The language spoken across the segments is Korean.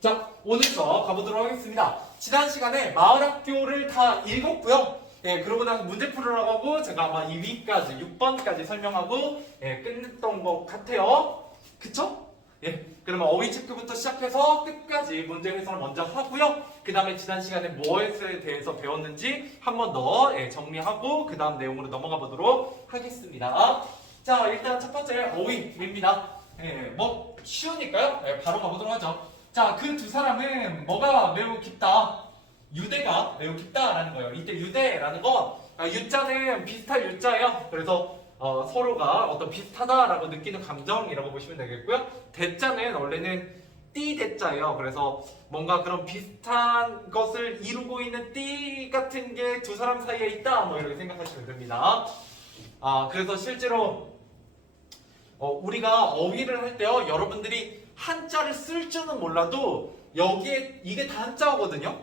자, 오늘서 가보도록 하겠습니다. 지난 시간에 마을학교를 다 읽었고요. 그러고 나서 문제 풀으라고 하고 제가 아마 2위까지, 6번까지 설명하고 끝냈던 것 같아요. 그쵸? 그러면 어휘 체크부터 시작해서 끝까지 문제 해설을 먼저 하고요. 그 다음에 지난 시간에 무엇에 대해서 배웠는지 한 번 더 정리하고 그 다음 내용으로 넘어가 보도록 하겠습니다. 자, 일단 첫 번째 어휘입니다. 뭐 쉬우니까요. 바로 가보도록 하죠. 자, 그 두 사람은 뭐가 매우 깊다? 유대가 매우 깊다라는 거예요. 이때 유대라는 건 유자는 비슷할 유자예요. 그래서 서로가 어떤 비슷하다라고 느끼는 감정이라고 보시면 되겠고요. 대자는 원래는 띠대자예요. 그래서 뭔가 그런 비슷한 것을 이루고 있는 띠 같은 게 두 사람 사이에 있다. 뭐 이렇게 생각하시면 됩니다. 그래서 실제로 우리가 어휘를 할 때요, 여러분들이 한자를 쓸 줄은 몰라도 여기에 이게 다 한자어거든요.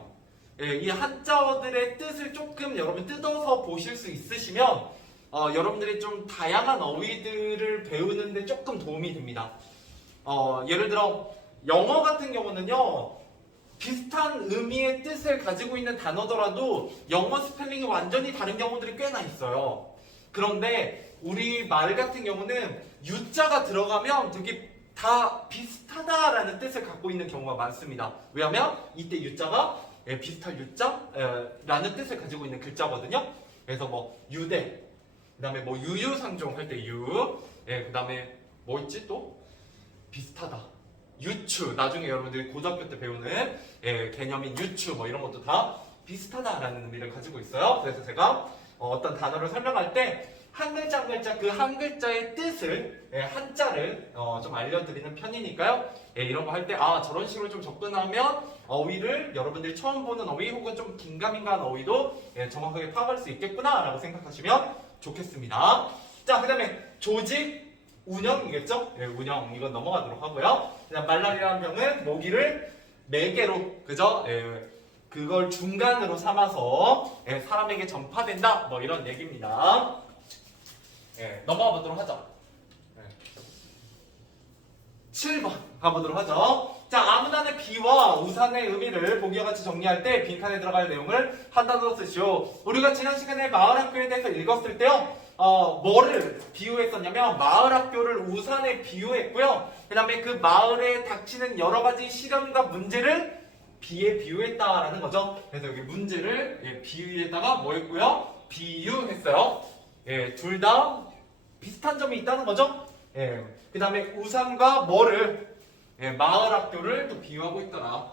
이 한자어들의 뜻을 조금 여러분 뜯어서 보실 수 있으시면 여러분들이 좀 다양한 어휘들을 배우는데 조금 도움이 됩니다. 예를 들어 영어 같은 경우는요, 비슷한 의미의 뜻을 가지고 있는 단어더라도 영어 스펠링이 완전히 다른 경우들이 꽤나 있어요. 그런데 우리 말 같은 경우는 유자가 들어가면 되게 다 비슷하다라는 뜻을 갖고 있는 경우가 많습니다. 왜냐하면 이때 유자가 비슷할 유자라는 뜻을 가지고 있는 글자거든요. 그래서 뭐 유대, 그 다음에 뭐 유유상종 할 때 유, 그 다음에 뭐 있지 또? 비슷하다. 유추, 나중에 여러분들이 고등학교 때 배우는 개념인 유추 뭐 이런 것도 다 비슷하다라는 의미를 가지고 있어요. 그래서 제가 어떤 단어를 설명할 때 한 글자 한 글자 그 한 글자의 뜻을 한자를 좀 알려드리는 편이니까요. 이런 거 할 때 저런 식으로 좀 접근하면 어휘를 여러분들이 처음 보는 어휘 혹은 좀 긴가민가한 어휘도 정확하게 파악할 수 있겠구나 라고 생각하시면 좋겠습니다. 자, 그 다음에 조직 운영이겠죠? 운영 이건 넘어가도록 하고요. 그다음 말라리라는 병은 모기를 매개로 그죠? 그걸 중간으로 삼아서 사람에게 전파된다 뭐 이런 얘기입니다. 넘어가 보도록 하죠. 7번 가보도록 하죠. 자, 아무나의 비와 우산의 의미를 보기와 같이 정리할 때 빈칸에 들어갈 내용을 한 단어로 쓰시오. 우리가 지난 시간에 마을학교에 대해서 읽었을 때요, 뭐를 비유했었냐면 마을학교를 우산에 비유했고요. 그 다음에 그 마을에 닥치는 여러 가지 시련과 문제를 비에 비유했다라는 거죠. 그래서 여기 문제를 비유에다가 뭐 했고요? 비유했어요. 둘 다 비슷한 점이 있다는 거죠. 그 다음에 우산과 뭐를 마을학교를 또 비유하고 있더라.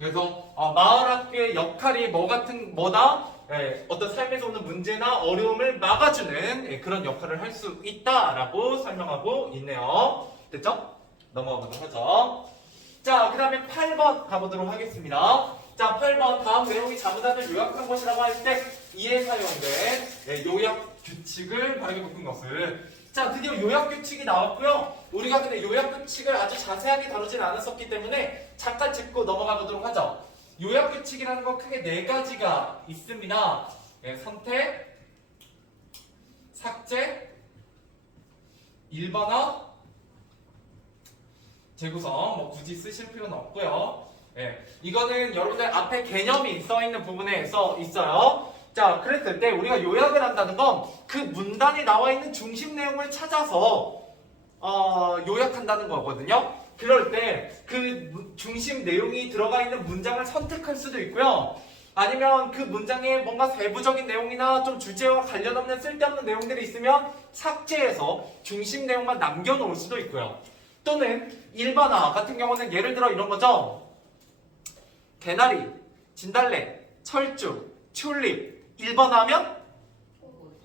그래서 마을학교의 역할이 뭐다? 어떤 삶에서 오는 문제나 어려움을 막아주는 그런 역할을 할 수 있다라고 설명하고 있네요. 됐죠? 넘어가 보도록 하죠. 자, 그 다음에 8번 가보도록 하겠습니다. 자, 8번 다음 내용이 자문단을 요약한 것이라고 할 때 이에 사용된 요약 규칙을 바르게 묶은 것을. 자, 드디어 요약 규칙이 나왔고요. 우리가 근데 요약 규칙을 아주 자세하게 다루진 않았었기 때문에 잠깐 짚고 넘어가 보도록 하죠. 요약 규칙이라는 건 크게 네 가지가 있습니다. 선택, 삭제, 일반화, 재구성. 뭐 굳이 쓰실 필요는 없고요. 이거는 여러분들 앞에 개념이 써있는 부분에 써 있어요. 자, 그랬을 때 우리가 요약을 한다는 건 그 문단에 나와 있는 중심 내용을 찾아서 요약한다는 거거든요. 그럴 때 그 중심 내용이 들어가 있는 문장을 선택할 수도 있고요. 아니면 그 문장에 뭔가 세부적인 내용이나 좀 주제와 관련 없는 쓸데없는 내용들이 있으면 삭제해서 중심 내용만 남겨놓을 수도 있고요. 또는 일반화 같은 경우는 예를 들어 이런 거죠. 개나리, 진달래, 철쭉, 튤립, 1번하면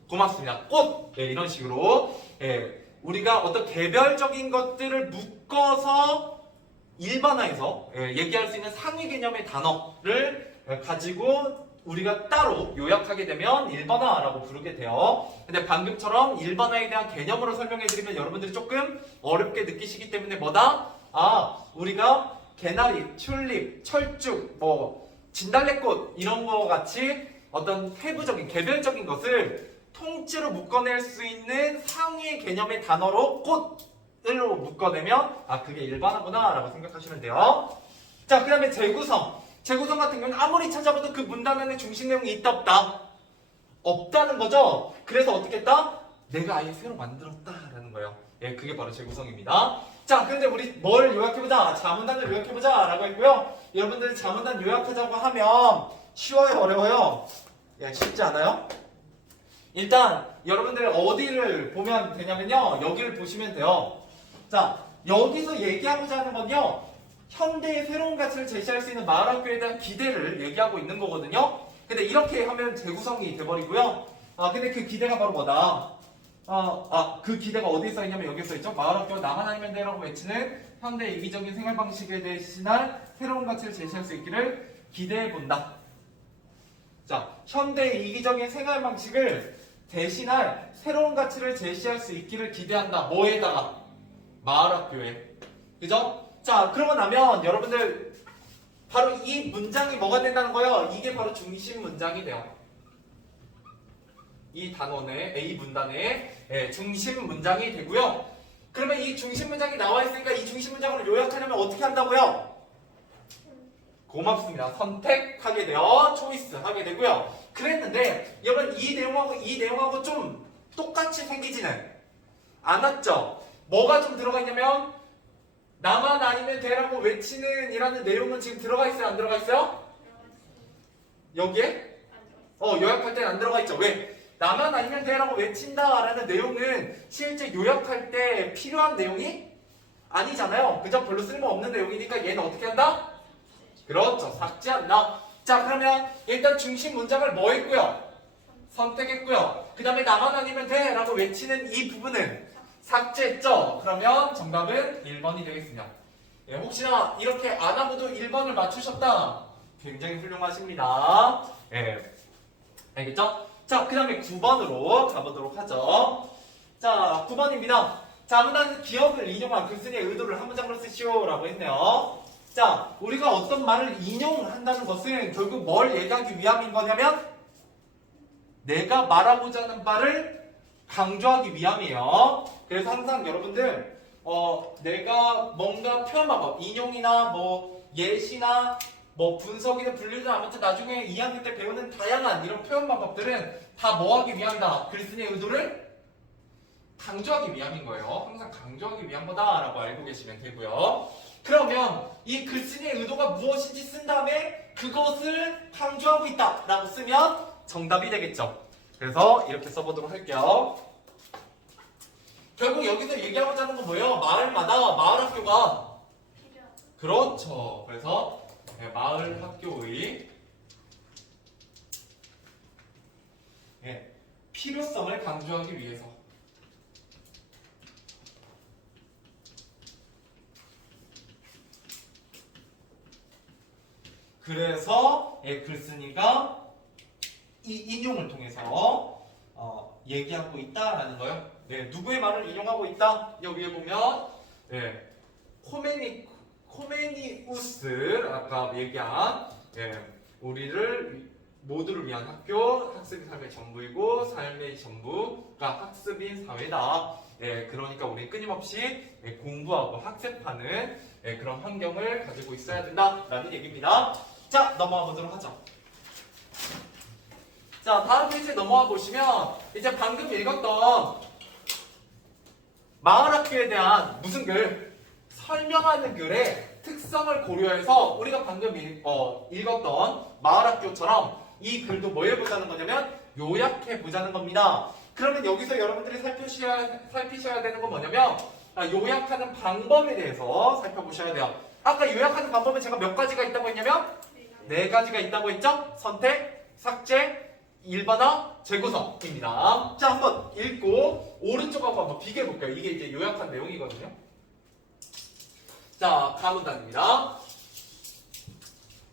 고맙습니다. 꽃! 이런 식으로 우리가 어떤 개별적인 것들을 묶어서 일반화해서 얘기할 수 있는 상위 개념의 단어를 가지고 우리가 따로 요약하게 되면 일반화라고 부르게 돼요. 근데 방금처럼 일반화에 대한 개념으로 설명해드리면 여러분들이 조금 어렵게 느끼시기 때문에 뭐다? 우리가 개나리, 튤립, 철쭉, 뭐 진달래꽃 이런 거 같이 어떤 세부적인 개별적인 것을 통째로 묶어낼 수 있는 상위 개념의 단어로 1로 묶어내면 그게 일반화구나 라고 생각하시면 돼요. 자, 그 다음에 재구성. 재구성 같은 경우는 아무리 찾아봐도 그 문단 안에 중심 내용이 있다 없다? 없다는 거죠. 그래서 어떻게 했다? 내가 아예 새로 만들었다라는 거예요. 예, 그게 바로 재구성입니다. 자, 근데 우리 뭘 요약해보자. 자문단을 요약해보자 라고 했고요. 여러분들 자문단 요약하자고 하면 쉬워요, 어려워요? 예, 쉽지 않아요? 일단 여러분들 어디를 보면 되냐면요, 여기를 보시면 돼요. 자, 여기서 얘기하고자 하는 건요, 현대의 새로운 가치를 제시할 수 있는 마을학교에 대한 기대를 얘기하고 있는 거거든요. 근데 이렇게 하면 재구성이 돼버리고요. 근데 그 기대가 바로 뭐다? 그 기대가 어디에 써있냐면 여기에 써있죠. 마을학교 나만 아니면 돼라고 외치는 현대 이기적인 생활 방식에 대신할 새로운 가치를 제시할 수 있기를 기대해본다. 자, 현대 이기적인 생활 방식을 대신할 새로운 가치를 제시할 수 있기를 기대한다. 뭐에다가? 마을학교에. 그죠? 자, 그러고 나면 여러분들 바로 이 문장이 뭐가 된다는 거예요? 이게 바로 중심 문장이 돼요. 이 단원의 A 문단의 중심 문장이 되고요. 그러면 이 중심 문장이 나와 있으니까 이 중심 문장을 요약하려면 어떻게 한다고요? 고맙습니다. 선택하게 되어 초이스 하게 되고요. 그랬는데 여러분 이 내용하고 좀 똑같이 생기지는 않았죠? 뭐가 좀 들어가 있냐면 나만 아니면 돼라고 외치는 이라는 내용은 지금 들어가 있어요? 안 들어가 있어요? 여기에? 요약할 때는 안 들어가 있죠. 왜? 나만 아니면 돼라고 외친다라는 내용은 실제 요약할 때 필요한 내용이 아니잖아요. 그죠? 별로 쓸모없는 내용이니까 얘는 어떻게 한다? 그렇죠. 삭제한다. 자, 그러면 일단 중심 문장을 뭐 했고요? 선택했고요. 그 다음에 나만 아니면 돼라고 외치는 이 부분은 삭제했죠? 그러면 정답은 1번이 되겠습니다. 예, 혹시나 이렇게 안 하고도 1번을 맞추셨다? 굉장히 훌륭하십니다. 예, 알겠죠? 자, 그 다음에 9번으로 가보도록 하죠. 자, 9번입니다. 자문단 기억을 인용한 글쓴이의 의도를 한 문장으로 쓰시오 라고 했네요. 자, 우리가 어떤 말을 인용한다는 것은 결국 뭘 얘기하기 위함인 거냐면 내가 말하고자 하는 바를 강조하기 위함이에요. 그래서 항상 여러분들 내가 뭔가 표현 방법, 인용이나 뭐 예시나 뭐 분석이든 분류든 아무튼 나중에 2학년 때 배우는 다양한 이런 표현 방법들은 다 뭐 하기 위함이다? 글쓴이의 의도를 강조하기 위함인 거예요. 항상 강조하기 위한 거다라고 알고 계시면 되고요. 그러면 이 글쓴이의 의도가 무엇인지 쓴 다음에 그것을 강조하고 있다라고 쓰면 정답이 되겠죠. 그래서 이렇게 써보도록 할게요. 결국 여기서 얘기하고자 하는 건 뭐예요? 마을마다 마을학교가 그렇죠. 그래서 마을학교의 필요성을 강조하기 위해서 그래서 글쓴이가 이 인용을 통해서 얘기하고 있다라는 거예요. 네, 누구의 말을 인용하고 있다? 여기에 보면 코메니우스 아까 얘기한 우리를 모두를 위한 학교, 학습이 삶의 전부이고 삶의 전부가 학습인 사회다. 그러니까 우리 끊임없이 공부하고 학습하는 그런 환경을 가지고 있어야 된다라는 얘기입니다. 자, 넘어가 보도록 하죠. 자, 다음 페이지에 넘어가 보시면 이제 방금 읽었던 마을학교에 대한 무슨 글? 설명하는 글의 특성을 고려해서 우리가 방금 읽었던 마을학교처럼 이 글도 뭐 해보자는 거냐면 요약해보자는 겁니다. 그러면 여기서 여러분들이 살피셔야 되는 건 뭐냐면 요약하는 방법에 대해서 살펴보셔야 돼요. 아까 요약하는 방법은 제가 몇 가지가 있다고 했냐면 4가지가 있다고 했죠? 선택, 삭제, 일반화, 재구성입니다. 자, 한번 읽고 오른쪽하고 한번 비교해볼게요. 이게 이제 요약한 내용이거든요. 자, 가문단입니다.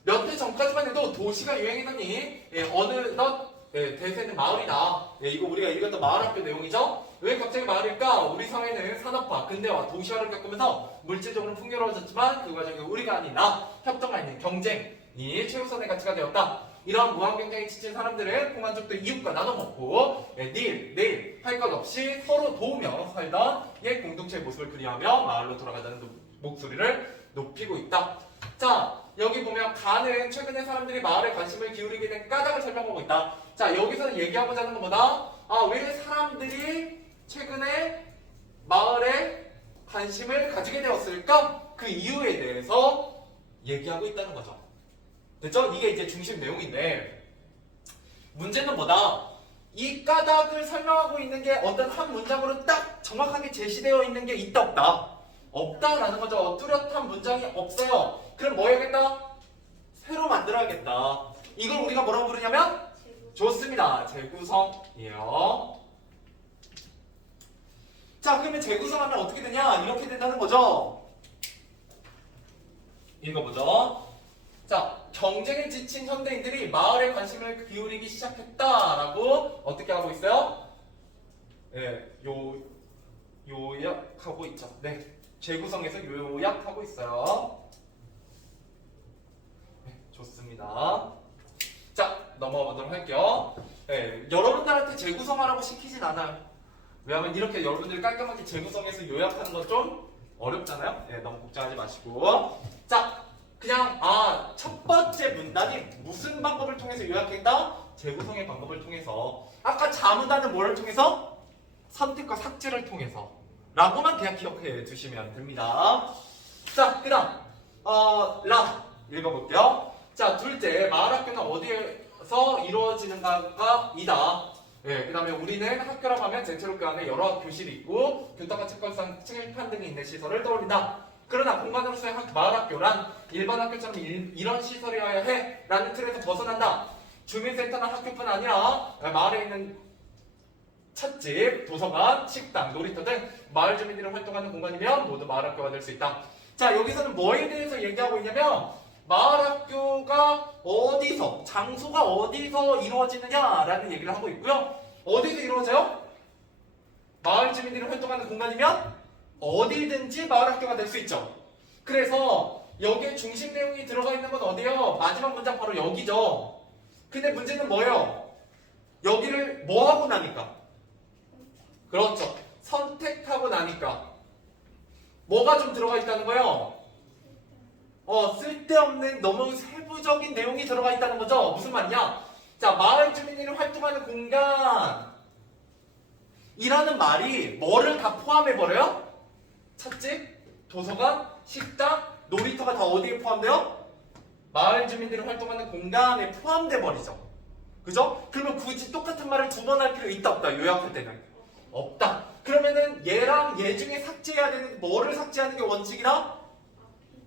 몇 해 전까지만 해도 도시가 유행이더니 어느덧 대세는 마을이다. 이거 우리가 읽었던 마을학교 내용이죠. 왜 갑자기 마을일까? 우리 사회는 산업화, 근대화, 도시화를 겪으면서 물질적으로 풍요로워졌지만 그 과정에 우리가 아닌 나, 협동과 있는 경쟁이 최우선의 가치가 되었다. 이러한 무한경쟁에 지친 사람들은 공간족도 이웃과 나눠 먹고 내일 할 것 없이 서로 도우며 살던 옛 공동체의 모습을 그리하며 마을로 돌아가자는 목소리를 높이고 있다. 자, 여기 보면 가는 최근에 사람들이 마을에 관심을 기울이게 된 까닭을 설명하고 있다. 자, 여기서는 얘기하고자 하는 것보다 왜 사람들이 최근에 마을에 관심을 가지게 되었을까? 그 이유에 대해서 얘기하고 있다는 거죠. 됐죠? 이게 이제 중심 내용인데 문제는 뭐다? 이 까닭을 설명하고 있는 게 어떤 한 문장으로 딱 정확하게 제시되어 있는 게 있다 없다? 없다라는 거죠. 뚜렷한 문장이 없어요. 그럼 뭐 해야겠다? 새로 만들어야겠다. 이걸 우리가 뭐라고 부르냐면? 좋습니다. 재구성이에요. 자, 그러면 재구성하면 어떻게 되냐? 이렇게 된다는 거죠. 읽어보죠. 자, 경쟁에 지친 현대인들이 마을에 관심을 기울이기 시작했다라고 어떻게 하고 있어요? 네, 요약하고 있죠. 네, 재구성에서 요약하고 있어요. 네, 좋습니다. 자, 넘어가 보도록 할게요. 네, 여러분들한테 재구성하라고 시키진 않아요. 왜냐하면 이렇게 여러분들이 깔끔하게 재구성해서 요약하는 건 좀 어렵잖아요. 네, 너무 걱정하지 마시고. 자, 그냥 첫 번째 문단이 무슨 방법을 통해서 요약했다? 재구성의 방법을 통해서. 아까 자문단은 뭐를 통해서? 선택과 삭제를 통해서 라고만 그냥 기억해 두시면 됩니다. 자, 그 다음 라 읽어볼게요. 자, 둘째, 마을학교는 어디에서 이루어지는가가 이다. 네, 그 다음에 우리는 학교라고 하면 제철학교 안에 여러 교실이 있고 교탁과 책걸상, 칠판 등이 있는 시설을 떠올린다. 그러나 공간으로서의 마을학교란 일반 학교처럼 이런 시설이어야 해 라는 틀에서 벗어난다. 주민센터나 학교뿐 아니라 마을에 있는 찻집, 도서관, 식당, 놀이터 등 마을 주민들이 활동하는 공간이면 모두 마을학교가 될 수 있다. 자, 여기서는 뭐에 대해서 얘기하고 있냐면 마을학교가 어디서, 장소가 어디서 이루어지느냐라는 얘기를 하고 있고요. 어디서 이루어져요? 마을 주민들이 활동하는 공간이면 어디든지 마을학교가 될 수 있죠. 그래서 여기에 중심 내용이 들어가 있는 건 어디예요? 마지막 문장 바로 여기죠. 근데 문제는 뭐예요? 여기를 뭐 하고 나니까? 그렇죠. 선택하고 나니까 뭐가 좀 들어가 있다는 거예요? 쓸데없는 너무 세부적인 내용이 들어가 있다는 거죠. 무슨 말이냐? 자, 마을 주민들이 활동하는 공간이라는 말이 뭐를 다 포함해버려요? 찻집, 도서관, 식당, 놀이터가 다 어디에 포함돼요? 마을 주민들이 활동하는 공간에 포함돼 버리죠. 그죠? 그러면 굳이 똑같은 말을 두 번 할 필요 있다 없다? 요약할 때는 없다. 그러면은 얘랑 얘 중에 삭제해야 되는 뭐를 삭제하는 게 원칙이다?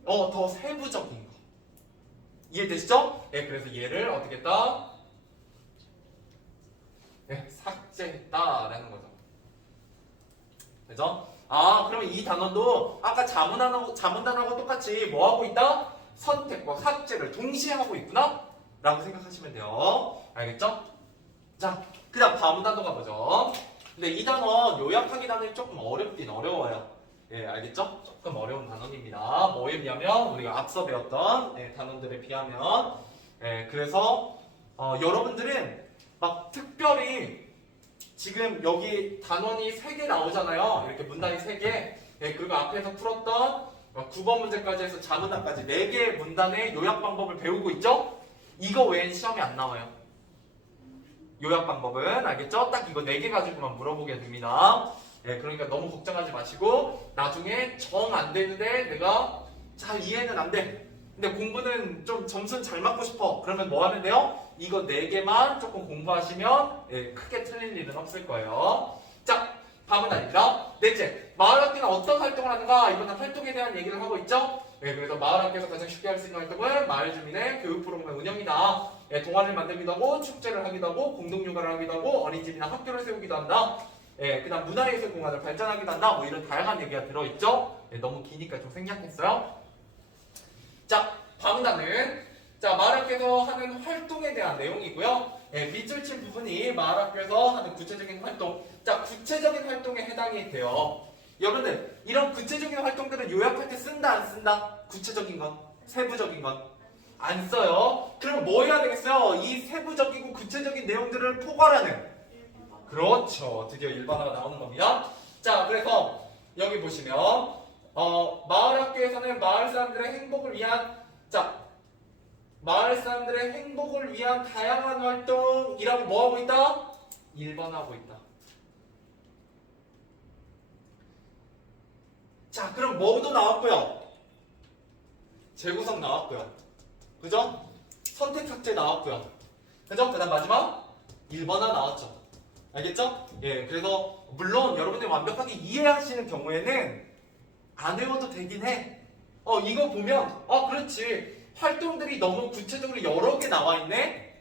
더 세부적인 거. 이해되시죠? 네, 그래서 얘를 어떻게 했다? 네, 삭제했다라는 거죠. 그죠? 그러면 이 단어도 아까 자문단하고 똑같이 뭐 하고 있다? 선택과 삭제를 동시에 하고 있구나? 라고 생각하시면 돼요. 알겠죠? 자, 그 다음 다음 단어가 뭐죠? 근데 이 단어 요약하기 단어는 조금 어렵긴 어려워요. 예, 알겠죠? 조금 어려운 단어입니다. 뭐에 비하면 우리가 앞서 배웠던 단어들에 비하면 그래서 여러분들은 막 특별히 지금 여기 단원이 3개 나오잖아요. 이렇게 문단이 3개. 그리고 앞에서 풀었던 9번 문제까지 해서 자문단까지 4개의 문단의 요약 방법을 배우고 있죠? 이거 외엔 시험에 안 나와요. 요약 방법은 알겠죠? 딱 이거 4개 가지고만 물어보게 됩니다. 그러니까 너무 걱정하지 마시고 나중에 정 안 되는데 내가 잘 이해는 안 돼. 근데 공부는 좀 점수는 잘 맞고 싶어. 그러면 뭐 하면 돼요? 이거 4개만 조금 공부하시면 크게 틀릴 일은 없을 거예요. 자, 다음은 아닙니다. 넷째, 마을학교는 어떤 활동을 하는가? 이번엔 활동에 대한 얘기를 하고 있죠? 그래서 마을학교에서 가장 쉽게 할 수 있는 활동은 마을 주민의 교육 프로그램 운영이다. 동아리를 만들기도 하고 축제를 하기도 하고 공동육아를 하기도 하고 어린이집이나 학교를 세우기도 한다. 그 다음 문화예술 공간을 발전하기도 한다. 뭐 이런 다양한 얘기가 들어있죠? 너무 기니까 좀 생략했어요. 자, 다음 단은 마을학교에서 하는 활동에 대한 내용이고요. 밑줄 친 부분이 마을학교에서 하는 구체적인 활동. 자, 구체적인 활동에 해당이 돼요. 여러분들, 이런 구체적인 활동들은 요약할 때 쓴다 안 쓴다? 구체적인 건, 세부적인 건 안 써요. 그럼 뭐 해야 되겠어요? 이 세부적이고 구체적인 내용들을 포괄하는. 그렇죠. 드디어 일반화가 나오는 겁니다. 자, 그래서 여기 보시면 마을 학교에서는 마을 사람들의 행복을 위한 마을 사람들의 행복을 위한 다양한 활동이라고 뭐 하고 있다? 일반화하고 있다. 자, 그럼 뭐도 나왔고요. 재구성 나왔고요. 그죠? 선택 삭제 나왔고요. 그죠? 그 다음 마지막 1번화 나왔죠. 알겠죠? 예, 그래서 물론 여러분들이 완벽하게 이해하시는 경우에는 안 외워도 되긴 해. 이거 보면 그렇지. 활동들이 너무 구체적으로 여러 개 나와 있네.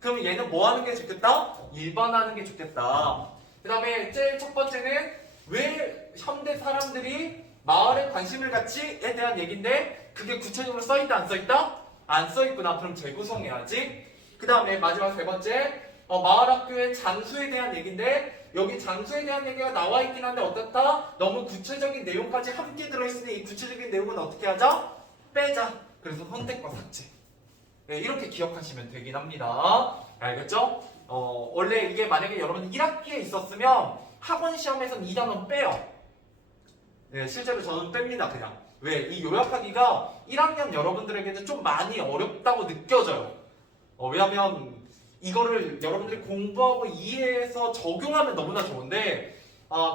그럼 얘는 뭐 하는 게 좋겠다? 일반화하는 게 좋겠다. 그 다음에 제일 첫 번째는 왜 현대 사람들이 마을에 관심을 갖지에 대한 얘기인데 그게 구체적으로 써있다 안 써있다? 안 써있구나. 그럼 재구성해야지. 그 다음에 마지막 세 번째 마을 학교의 장수에 대한 얘기인데 여기 장수에 대한 얘기가 나와 있긴 한데 어떻다? 너무 구체적인 내용까지 함께 들어있으니 이 구체적인 내용은 어떻게 하자? 빼자. 그래서 선택과 삭제. 네, 이렇게 기억하시면 되긴 합니다. 알겠죠? 원래 이게 만약에 여러분 1학기에 있었으면 학원 시험에서는 이 단원 빼요. 네, 실제로 저는 뺍니다, 그냥. 왜? 이 요약하기가 1학년 여러분들에게는 좀 많이 어렵다고 느껴져요. 왜냐면 이거를 여러분들이 공부하고 이해해서 적용하면 너무나 좋은데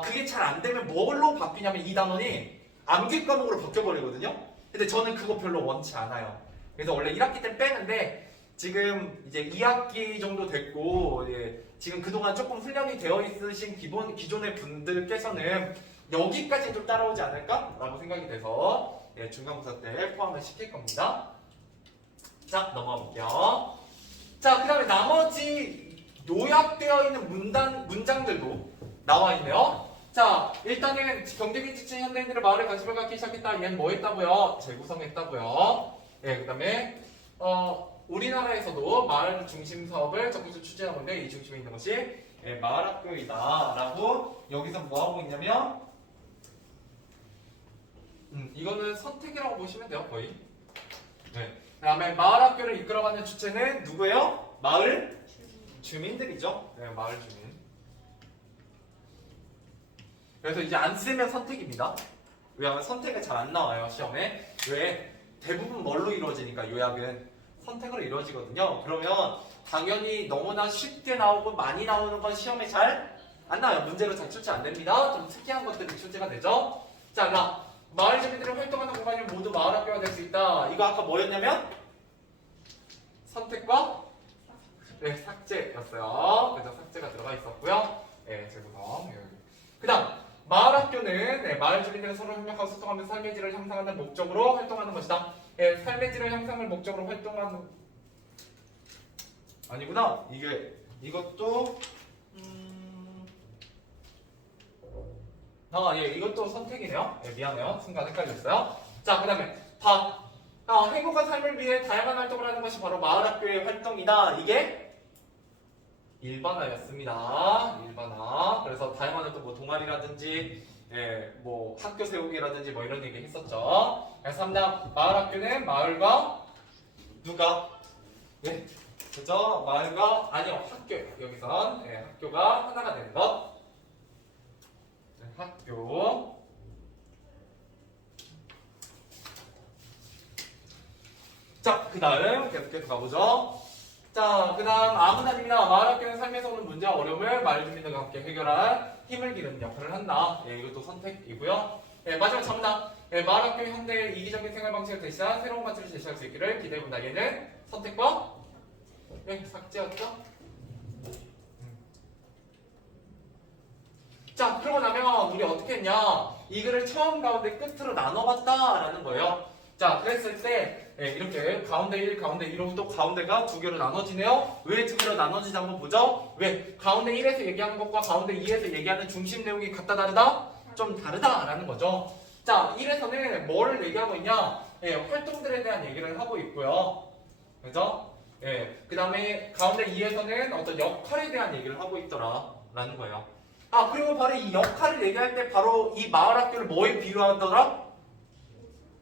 그게 잘 안 되면 뭘로 바뀌냐면 이 단원이 암기 과목으로 바뀌어버리거든요. 근데 저는 그거 별로 원치 않아요. 그래서 원래 1학기 때 빼는데 지금 이제 2학기 정도 됐고 지금 그동안 조금 훈련이 되어 있으신 기존의 분들께서는 여기까지 좀 따라오지 않을까라고 생각이 돼서 중간고사 때 포함을 시킬 겁니다. 자, 넘어가 볼게요. 자, 그 다음에 나머지 요약되어 있는 문장들도 나와 있네요. 자, 일단은 경제민 지친 현대인들의 마을에 관심을 갖기 시작했다. 얘는 뭐 했다고요? 재구성했다고요. 그 다음에 우리나라에서도 마을 중심 사업을 적극적으로 추진하고 있는데 이 중심에 있는 것이 마을 학교이다 라고 여기서 뭐 하고 있냐면 이거는 선택이라고 보시면 돼요, 거의. 그 다음에 마을 학교를 이끌어가는 주체는 누구예요? 마을 주민들이죠. 마을 주민. 그래서 이제 안 쓰면 선택입니다. 왜냐하면 선택이 잘 안 나와요, 시험에. 왜? 대부분 뭘로 이루어지니까 요약은 선택으로 이루어지거든요. 그러면 당연히 너무나 쉽게 나오고 많이 나오는 건 시험에 잘 안 나와요. 문제로 잘 출제 안 됩니다. 좀 특이한 것들이 출제가 되죠. 자, 그럼 마을 주민들이 활동하는 공간이 모두 마을 학교가 될 수 있다. 이거 아까 뭐였냐면 선택과 삭제였어요. 그래서 삭제가 들어가 있었고요. 재구성. 그 다음 마을 학교는 마을 주민들은 서로 협력하고 소통하면서 삶의 질을 향상하는 목적으로 활동하는 것이다. 삶의 질을 향상을 목적으로 활동하는 아니구나. 이것도 이것도 선택이네요. 미안해요. 순간 헷갈렸어요. 자, 그 다음에 행복한 삶을 위해 다양한 활동을 하는 것이 바로 마을 학교의 활동이다. 이게 일반화였습니다. 일반화. 그래서 다양한 활동, 뭐 동아리라든지, 뭐 학교 세우기라든지 뭐 이런 얘기 했었죠. 그래서 3단 마을 학교는 마을과 누가? 그죠? 마을과 아니요 학교 여기선 학교가 하나가 되는 것. 학교. 자, 그 다음 계속해서 가보죠. 자, 그 다음 아무나입니다. 마을 학교는 삶에서 오는 문제와 어려움을 마을 주민들과 함께 해결할 힘을 기르는 역할을 한다. 이것도 선택이고요. 마지막 정답. 마을 학교의 현대의 이기적인 생활 방식을 대신한 새로운 가치를 제시할 수 있기를 기대해본다. 얘는 선택과 삭제였죠? 자, 그러고 나면 우리 어떻게 했냐? 이 글을 처음 가운데 끝으로 나눠봤다라는 거예요. 자, 그랬을 때 이렇게 가운데 1, 가운데 2로 또 가운데가 두 개로 나눠지네요. 왜 두 개로 나눠지지 한번 보죠. 왜? 가운데 1에서 얘기하는 것과 가운데 2에서 얘기하는 중심 내용이 같다 다르다? 좀 다르다라는 거죠. 자, 1에서는 뭐를 얘기하고 있냐? 활동들에 대한 얘기를 하고 있고요. 그죠? 그 다음에 가운데 2에서는 어떤 역할에 대한 얘기를 하고 있더라라는 거예요. 그리고 바로 이 역할을 얘기할 때 바로 이 마을 학교를 뭐에 비유하더라?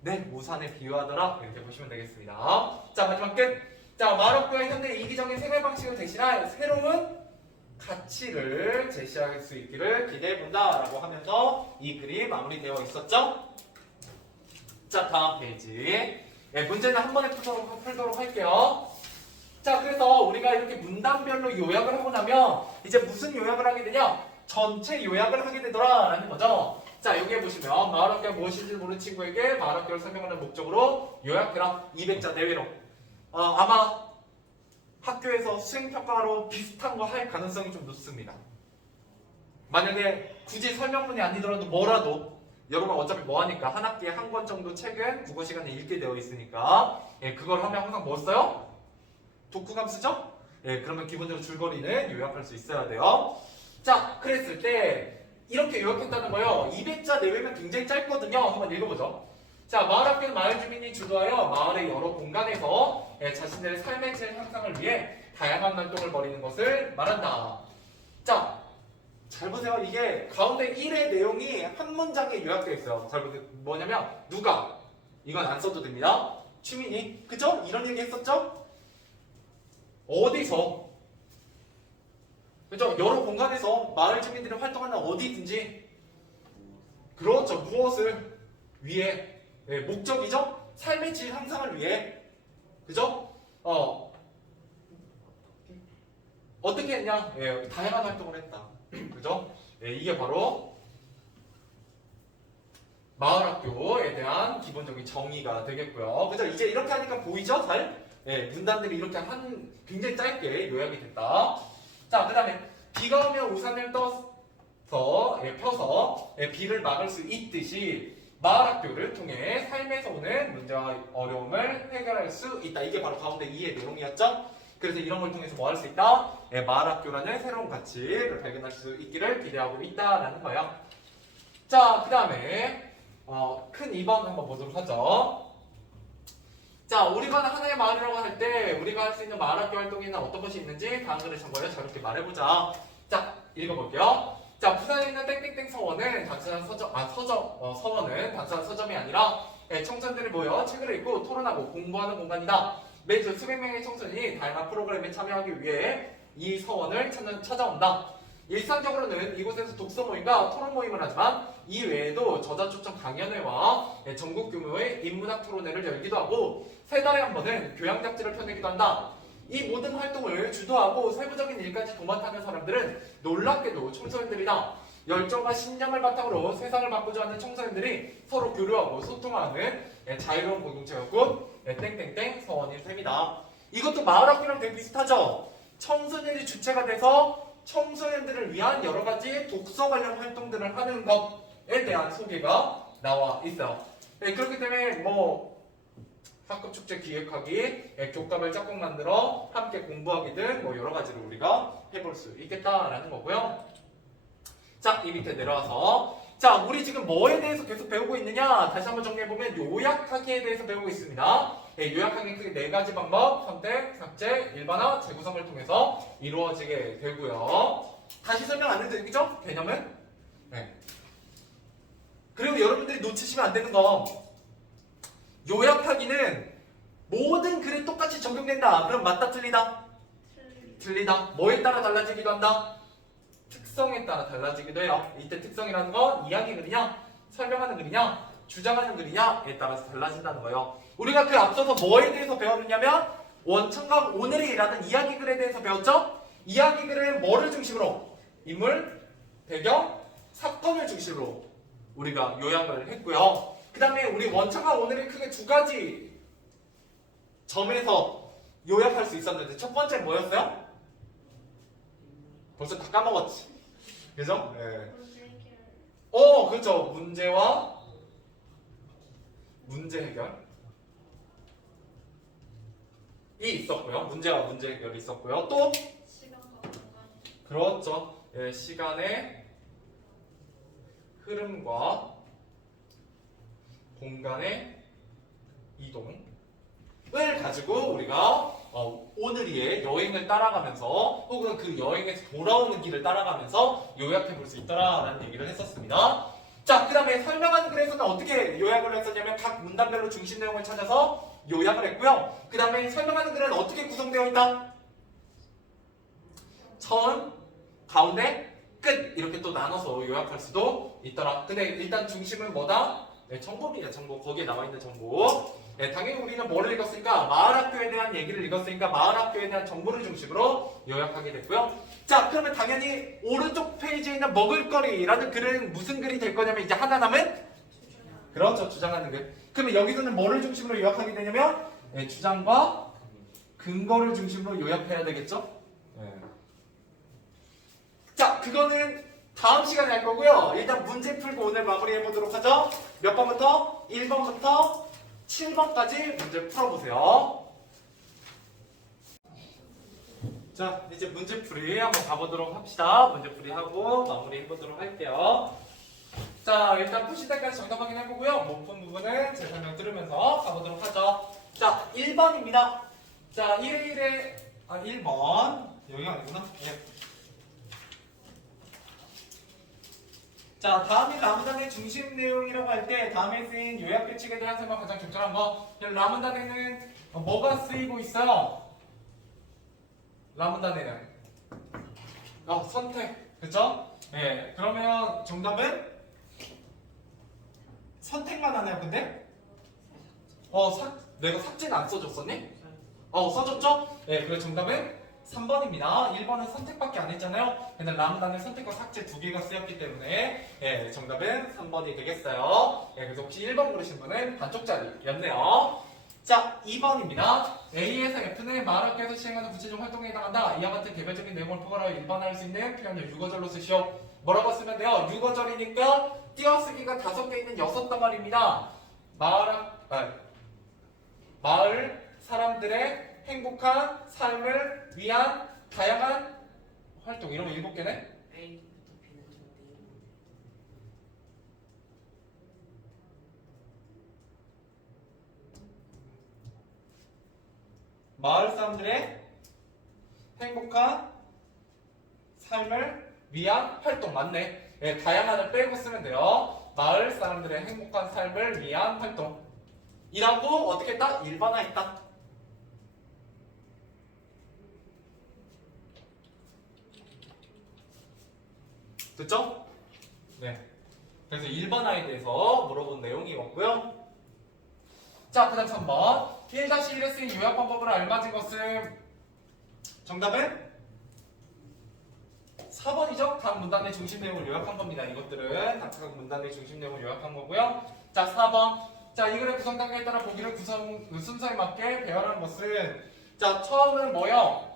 네, 우산에 비유하더라. 이렇게 보시면 되겠습니다. 자, 마지막 끝. 자, 마을학교의 현대 이기적인 생활 방식을 대신할 새로운 가치를 제시할 수 있기를 기대해 본다라고 하면서 이 글이 마무리되어 있었죠. 자, 다음 페이지. 네, 문제는 한 번에 풀도록 할게요. 자, 그래서 우리가 이렇게 문단별로 요약을 하고 나면 이제 무슨 요약을 하게 되냐? 전체 요약을 하게 되더라라는 거죠. 자, 여기에 보시면 마을학교가 무엇인지 모르는 친구에게 마을학교를 설명하는 목적으로 요약해라. 200자 내외로. 아마 학교에서 수행평가로 비슷한 거 할 가능성이 좀 높습니다. 만약에 굳이 설명문이 아니더라도 뭐라도 여러분 어차피 뭐 하니까 한 학기에 한 권 정도 책은 국어 시간에 읽게 되어 있으니까 그걸 하면 항상 뭐 써요? 독후감 쓰죠? 그러면 기본적으로 줄거리는 요약할 수 있어야 돼요. 자, 그랬을 때 이렇게 요약했다는 거예요. 200자 내외면 굉장히 짧거든요. 한번 읽어보죠. 자, 마을학교는 마을 주민이 주도하여 마을의 여러 공간에서 자신들의 삶의 질 향상을 위해 다양한 활동을 벌이는 것을 말한다. 자, 잘 보세요. 이게 가운데 1의 내용이 한 문장에 요약되어 있어요. 잘 보세요. 뭐냐면 누가, 이건 안 써도 됩니다. 주민이, 그죠? 이런 얘기 했었죠? 어디서, 그죠? 여러 공간에서 마을 주민들이 활동하는 어디든지, 그렇죠. 무엇을 위해, 목적이죠? 삶의 질 향상을 위해, 그죠? 어떻게 했냐? 다양한 활동을 했다. 그죠? 이게 바로 마을학교에 대한 기본적인 정의가 되겠고요. 그죠? 이제 이렇게 하니까 보이죠? 잘? 문단들이 이렇게 굉장히 짧게 요약이 됐다. 자, 그 다음에 비가 오면 우산을 펴서 비를 막을 수 있듯이 마을학교를 통해 삶에서 오는 문제와 어려움을 해결할 수 있다. 이게 바로 가운데 2의 내용이었죠? 그래서 이런 걸 통해서 뭐 할 수 있다? 마을학교라는 새로운 가치를 발견할 수 있기를 기대하고 있다라는 거예요. 자, 그 다음에 큰 2번 한번 보도록 하죠. 자, 우리가 하나의 마을이라고 할 때 우리가 할 수 있는 마을학교 활동에는 어떤 것이 있는지 다음 글을 참고해서 저렇게 말해보자. 자, 읽어볼게요. 자, 부산에 있는 땡땡땡 서원은 단순한 서원은 단순한 서점이 아니라 청소년들이 모여 책을 읽고 토론하고 공부하는 공간이다. 매주 수백 명의 청소년이 다양한 프로그램에 참여하기 위해 이 서원을 찾아온다. 일상적으로는 이곳에서 독서 모임과 토론 모임을 하지만 이 외에도 저자 초청 강연회와 전국 규모의 인문학 토론회를 열기도 하고 세 달에 한 번은 교양 잡지를 펴내기도 한다. 이 모든 활동을 주도하고 세부적인 일까지 도맡아낸 사람들은 놀랍게도 청소년들이다. 열정과 신념을 바탕으로 세상을 바꾸자 하는 청소년들이 서로 교류하고 소통하는 자유로운 공동체가 곧 땡땡땡 서원일 셈이다. 이것도 마을학교랑 되게 비슷하죠? 청소년이 주체가 돼서 청소년들을 위한 여러 가지 독서 관련 활동들을 하는 것에 대한 소개가 나와 있어요. 그렇기 때문에 뭐 학급 축제 기획하기, 교과를 짝꿍 만들어 함께 공부하기 등 뭐 여러 가지를 우리가 해볼 수 있겠다라는 거고요. 자, 이 밑에 내려와서 자, 우리 지금 뭐에 대해서 계속 배우고 있느냐? 다시 한번 정리해보면 요약하기에 대해서 배우고 있습니다. 요약하기 크게 네 가지 방법, 선택, 삭제, 일반화, 재구성을 통해서 이루어지게 되고요. 다시 설명 안 해도 되겠죠? 개념은? 네. 그리고 여러분들이 놓치시면 안 되는 거, 요약하기는 모든 글에 똑같이 적용된다. 그럼 맞다, 틀리다? 틀리다. 뭐에 따라 달라지기도 한다? 특성에 따라 달라지기도 해요. 이때 특성이라는 건 이야기 글이냐, 설명하는 글이냐, 주장하는 글이냐에 따라서 달라진다는 거예요. 우리가 그 앞서서 뭐에 대해서 배웠느냐면 원천과 오늘이라는 이야기 글에 대해서 배웠죠? 이야기 글은 뭐를 중심으로? 인물, 배경, 사건을 중심으로 우리가 요약을 했고요. 그 다음에 우리 원천과 오늘이 크게 두 가지 점에서 요약할 수 있었는데 첫 번째 뭐였어요? 벌써 다 까먹었지. 그죠? 네. 그렇죠. 문제와 문제 해결이 있었고요. 문제와 문제 해결이 있었고요. 또 시간과 공간. 그렇죠. 시간의 흐름과 공간의 이동을 가지고 우리가 오늘의 여행을 따라가면서 혹은 그 여행에서 돌아오는 길을 따라가면서 요약해 볼 수 있더라라는 얘기를 했었습니다. 자, 그 다음에 설명하는 글에서는 어떻게 요약을 했었냐면 각 문단별로 중심 내용을 찾아서 요약을 했고요. 그 다음에 설명하는 글은 어떻게 구성되어 있다? 처음, 가운데, 끝 이렇게 또 나눠서 요약할 수도 있더라. 근데 일단 중심은 뭐다? 네, 정보입니다. 정보. 거기에 나와 있는 정보. 네, 당연히 우리는 뭐를 읽었으니까 마을학교에 대한 얘기를 읽었으니까 마을학교에 대한 정보를 중심으로 요약하게 됐고요. 자, 그러면 당연히 오른쪽 페이지에 있는 먹을거리라는 글은 무슨 글이 될 거냐면 이제 하나 남은 그렇죠. 주장하는 글. 그러면 여기서는 뭐를 중심으로 요약하게 되냐면 네, 주장과 근거를 중심으로 요약해야 되겠죠? 네. 자, 그거는 다음 시간에 할 거고요. 일단 문제 풀고 오늘 마무리해 보도록 하죠. 몇 번부터? 1번부터 7번까지 문제 풀어보세요. 자, 이제 문제풀이 한번 가보도록 합시다. 문제풀이 하고 마무리 해보도록 할게요. 자, 일단 푸실 때까지 정답 확인해보고요. 못 푼 부분은 제 설명 들으면서 가보도록 하죠. 자, 1번입니다. 자, 1번. 여기가 아니구나. 예. 자, 다음이 라문단의 중심 내용이라고 할 때 다음에 쓰인 요약 규칙에 대한 설명 가장 적절한 거. 라문단에는 뭐가 쓰이고 있어요? 라문단에는 선택, 그쵸? 네, 그러면 정답은 선택만 하나요, 근데? 내가 삭제는 안 써줬었니? 써줬죠? 네, 그래서 정답은 3번입니다. 1번은 선택밖에 안 했잖아요. 근데 라문단은 선택과 삭제 두 개가 쓰였기 때문에 네, 정답은 3번이 되겠어요. 네, 그래서 혹시 1번 고르신 분은 반쪽짜리였네요. 자, 2번입니다. A에서 F는 마을학교에서 시행하는 구체적 활동에 해당한다. 이와 같은 개별적인 내용을 포괄하여 일반화할 수 있는 표현을 유거절로 쓰시오. 뭐라고 쓰면 돼요? 유거절이니까 띄어쓰기가 5개 있는 6덩어리입니다. 마을 사람들의 행복한 삶을 위한 다양한 활동. 이런 거 7개네? 마을 사람들의 행복한 삶을 위한 활동. 맞네. 네, 다양한을 빼고 쓰면 돼요. 마을 사람들의 행복한 삶을 위한 활동 이라고 어떻게 했다? 일반화했다. 됐죠? 네. 그래서 일반화에 대해서 물어본 내용이었고요. 자, 그 다음 3번. 1-1에 쓰인 요약 방법으로 알맞은 것은 정답은 4번이죠? 각 문단의 중심 내용을 요약한 겁니다. 이것들은 각 문단의 중심 내용을 요약한 거고요. 자, 4번. 자, 이 글의 구성 단계에 따라 보기를 순서에 맞게 배열하는 것은 자, 처음은 뭐요?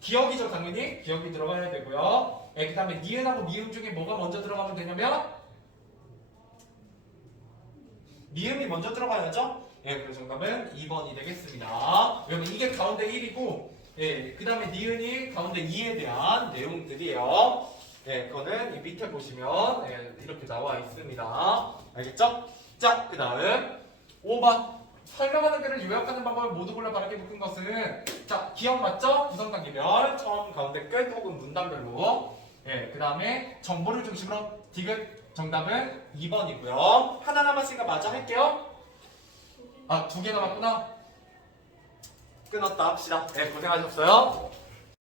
기억이죠, 당연히. 기억이 들어가야 되고요. 그 다음에 니은하고 미음 중에 뭐가 먼저 들어가면 되냐면 미음이 먼저 들어가야죠? 예, 그래서 정답은 2번이 되겠습니다. 왜냐면 이게 가운데 1이고, 예, 그 다음에 니은이 가운데 2에 대한 내용들이에요. 예, 그거는 이 밑에 보시면 예, 이렇게 나와 있습니다. 알겠죠? 자, 그 다음 5번. 설명하는 글을 요약하는 방법을 모두 골라 바르게 묶은 것은 자, 기억 맞죠? 구성 단계별 처음, 가운데, 끝 혹은 문단별로 예, 그 다음에 정보를 중심으로 디귿 정답은 2번이고요. 하나 남았으니까 마저 할게요. 2개 남았구나. 끊었다 합시다. 네, 고생하셨어요.